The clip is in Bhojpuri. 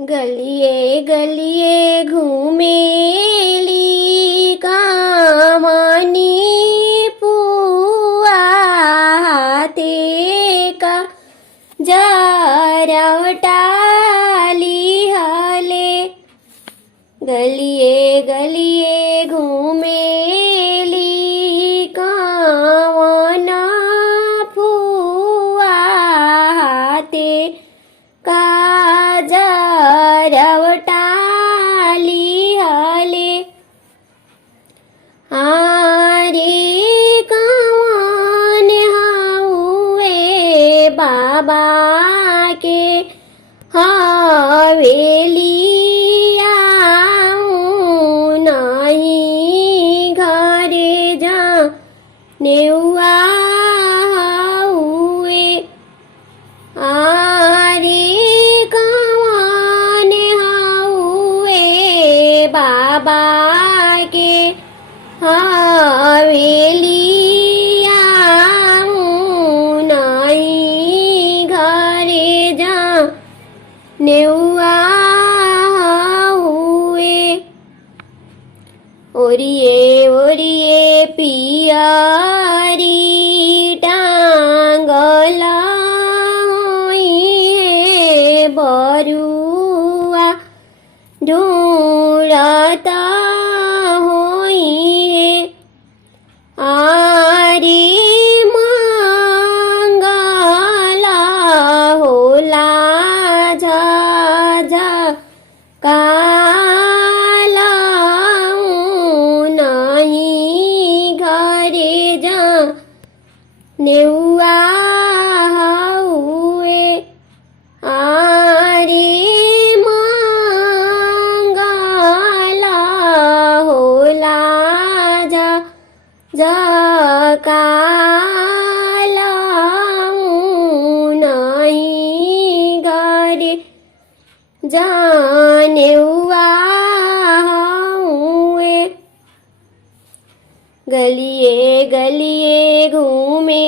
गलिए गलिए घूमेली कामनी पुआ ते का जरवटाली हले। गलिए गलिए घूमेली कामना फुआ ते का जरवटाली हले। आरे कावन हुए बाबा के हवेली नहीं घरे जा नेउआ हुए। आरे कावन हुए बाबा के हवेली नहीं घरे जा नेउआ हुए। ओरिए ओरिए पियारी टांगला होइए बरुआ ढूंढता होइए। आरे मंगला होला झा काला नहीं घरे जा नेउआ हुए। आरे मंगला होला झा काला नहीं घरे जानेउआ हुए। गलिए गलिए घूमे